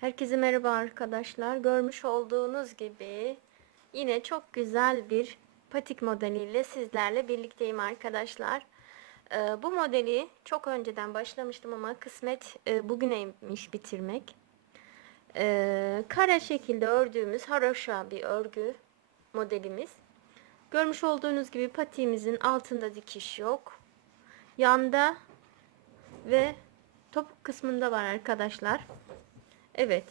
Herkese merhaba arkadaşlar. Görmüş olduğunuz gibi yine çok güzel bir patik modeliyle sizlerle birlikteyim arkadaşlar. Ee, bu modeli çok önceden başlamıştım ama kısmet e, bugüneymiş bitirmek. Ee, kare şekilde ördüğümüz haroşa bir örgü modelimiz. Görmüş olduğunuz gibi patiğimizin altında dikiş yok. Yanda ve topuk kısmında var arkadaşlar. Evet.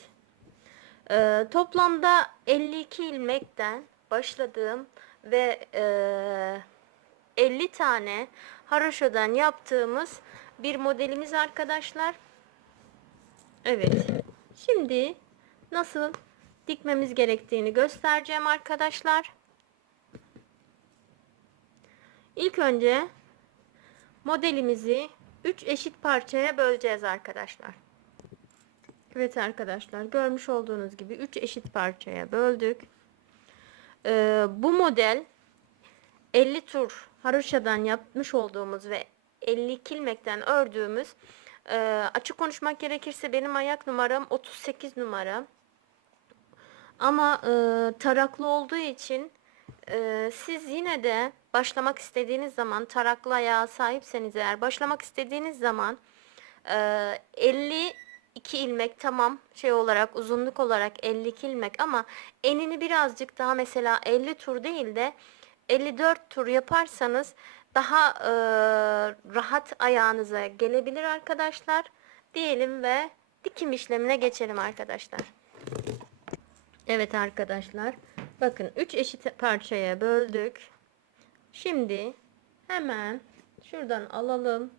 Ee, toplamda 52 ilmekten başladığım ve e, 50 tane haroşadan yaptığımız bir modelimiz arkadaşlar. Evet. Şimdi nasıl dikmemiz gerektiğini göstereceğim arkadaşlar. İlk önce modelimizi 3 eşit parçaya böleceğiz arkadaşlar. Evet arkadaşlar görmüş olduğunuz gibi 3 eşit parçaya böldük. Ee, bu model 50 tur haroşadan yapmış olduğumuz ve 52 ilmekten ördüğümüz e, açık konuşmak gerekirse benim ayak numaram 38 numara. Ama e, taraklı olduğu için e, siz yine de başlamak istediğiniz zaman taraklı ayağa sahipseniz eğer başlamak istediğiniz zaman e, 50 2 ilmek tamam şey olarak uzunluk olarak 52 ilmek ama enini birazcık daha mesela 50 tur değil de 54 tur yaparsanız daha e, rahat ayağınıza gelebilir arkadaşlar. Diyelim ve dikim işlemine geçelim arkadaşlar. Evet arkadaşlar. Bakın 3 eşit parçaya böldük. Şimdi hemen şuradan alalım.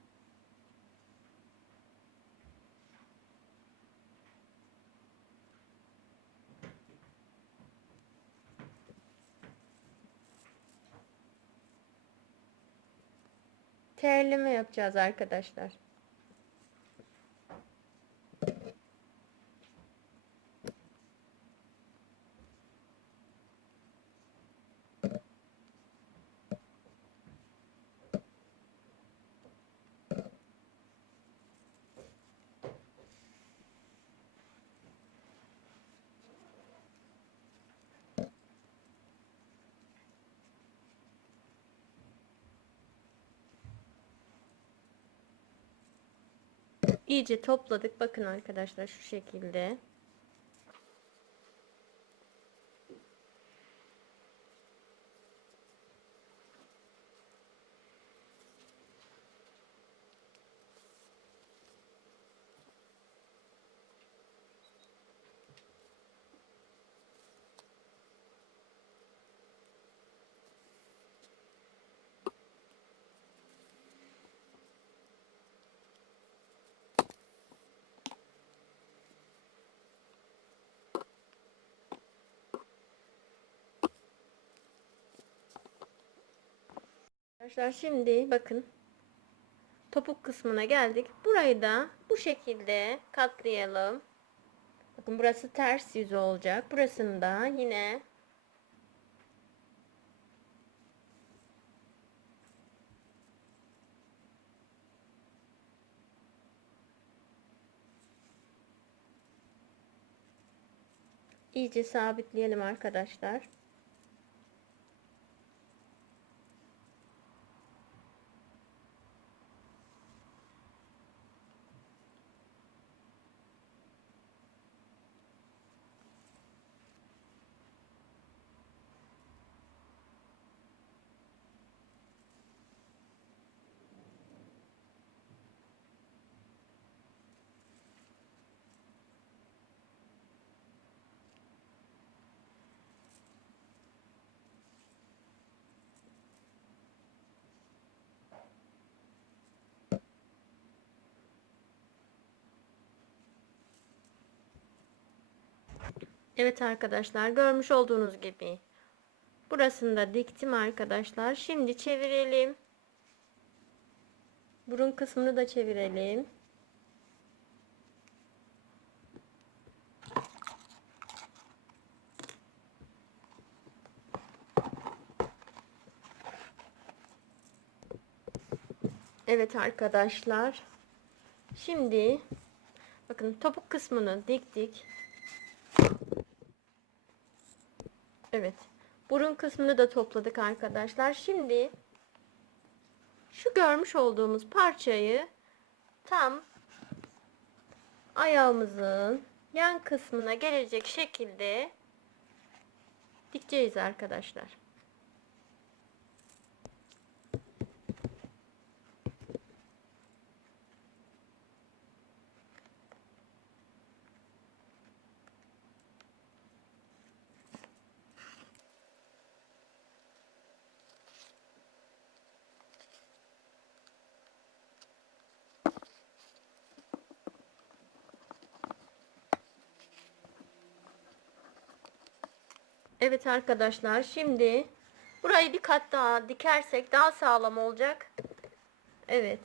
Terleme yapacağız arkadaşlar. İyice topladık. Bakın arkadaşlar şu şekilde. Arkadaşlar şimdi bakın topuk kısmına geldik. Burayı da bu şekilde katlayalım. Bakın burası ters yüzü olacak. Burasını da yine iyice sabitleyelim arkadaşlar. Evet arkadaşlar görmüş olduğunuz gibi burasını da diktim arkadaşlar. Şimdi çevirelim. Burun kısmını da çevirelim. Evet arkadaşlar. Şimdi Bakın topuk kısmını diktik. Evet. Burun kısmını da topladık arkadaşlar. Şimdi şu görmüş olduğumuz parçayı tam ayağımızın yan kısmına gelecek şekilde dikeceğiz arkadaşlar. Evet arkadaşlar şimdi burayı bir kat daha dikersek daha sağlam olacak. Evet.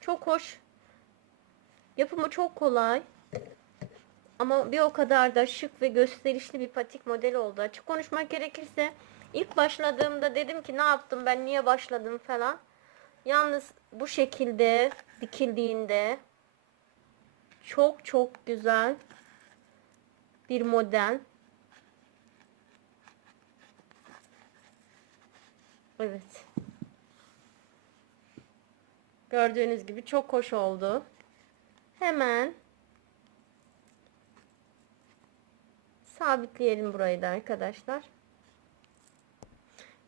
Çok hoş. Yapımı çok kolay. Ama bir o kadar da şık ve gösterişli bir patik model oldu. Açık konuşmak gerekirse ilk başladığımda dedim ki ne yaptım ben niye başladım falan. Yalnız bu şekilde dikildiğinde çok çok güzel bir model. Evet. Gördüğünüz gibi çok hoş oldu. Hemen sabitleyelim burayı da arkadaşlar.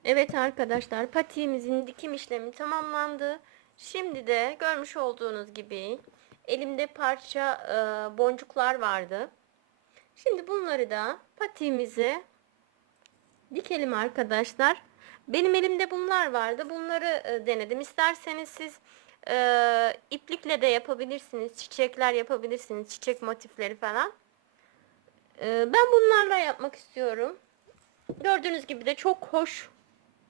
Evet arkadaşlar patiğimizin dikim işlemi tamamlandı. Şimdi de görmüş olduğunuz gibi elimde parça e, boncuklar vardı. Şimdi bunları da patiğimize dikelim arkadaşlar. Benim elimde bunlar vardı. Bunları e, denedim. İsterseniz siz e, iplikle de yapabilirsiniz. Çiçekler yapabilirsiniz. Çiçek motifleri falan. E, ben bunlarla yapmak istiyorum. Gördüğünüz gibi de çok hoş,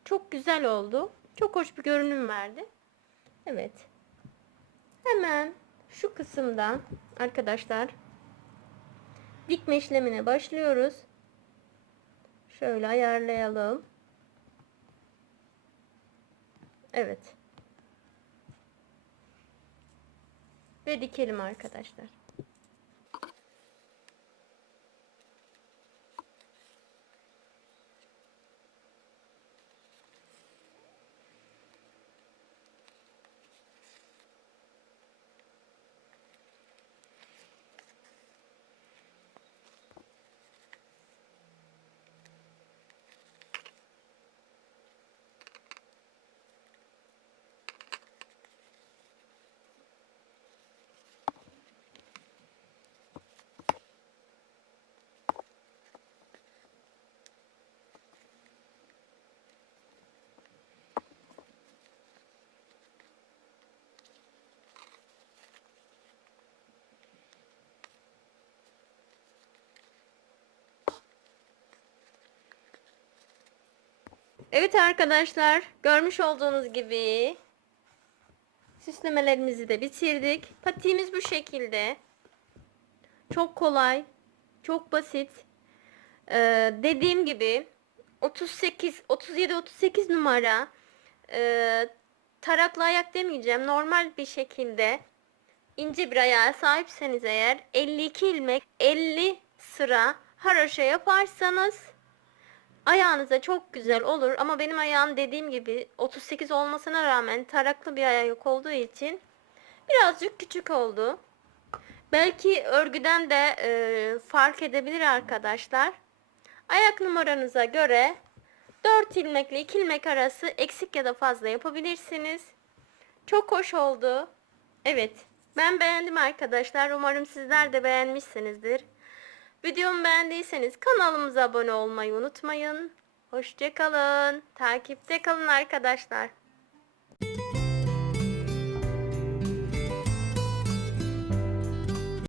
çok güzel oldu. Çok hoş bir görünüm verdi. Evet. Hemen şu kısımdan arkadaşlar dikme işlemine başlıyoruz. Şöyle ayarlayalım. Evet. Ve dikelim arkadaşlar. Evet arkadaşlar görmüş olduğunuz gibi süslemelerimizi de bitirdik. Patiğimiz bu şekilde. Çok kolay. Çok basit. Ee, dediğim gibi 38 37 38 numara e, taraklı ayak demeyeceğim. Normal bir şekilde ince bir ayağa sahipseniz eğer 52 ilmek 50 sıra haroşa yaparsanız ayağınıza çok güzel olur ama benim ayağım dediğim gibi 38 olmasına rağmen taraklı bir ayak olduğu için birazcık küçük oldu. Belki örgüden de e, fark edebilir arkadaşlar. Ayak numaranıza göre 4 ilmekle 2 ilmek arası eksik ya da fazla yapabilirsiniz. Çok hoş oldu. Evet ben beğendim arkadaşlar. Umarım sizler de beğenmişsinizdir. Videomu beğendiyseniz kanalımıza abone olmayı unutmayın. Hoşçakalın. Takipte kalın arkadaşlar.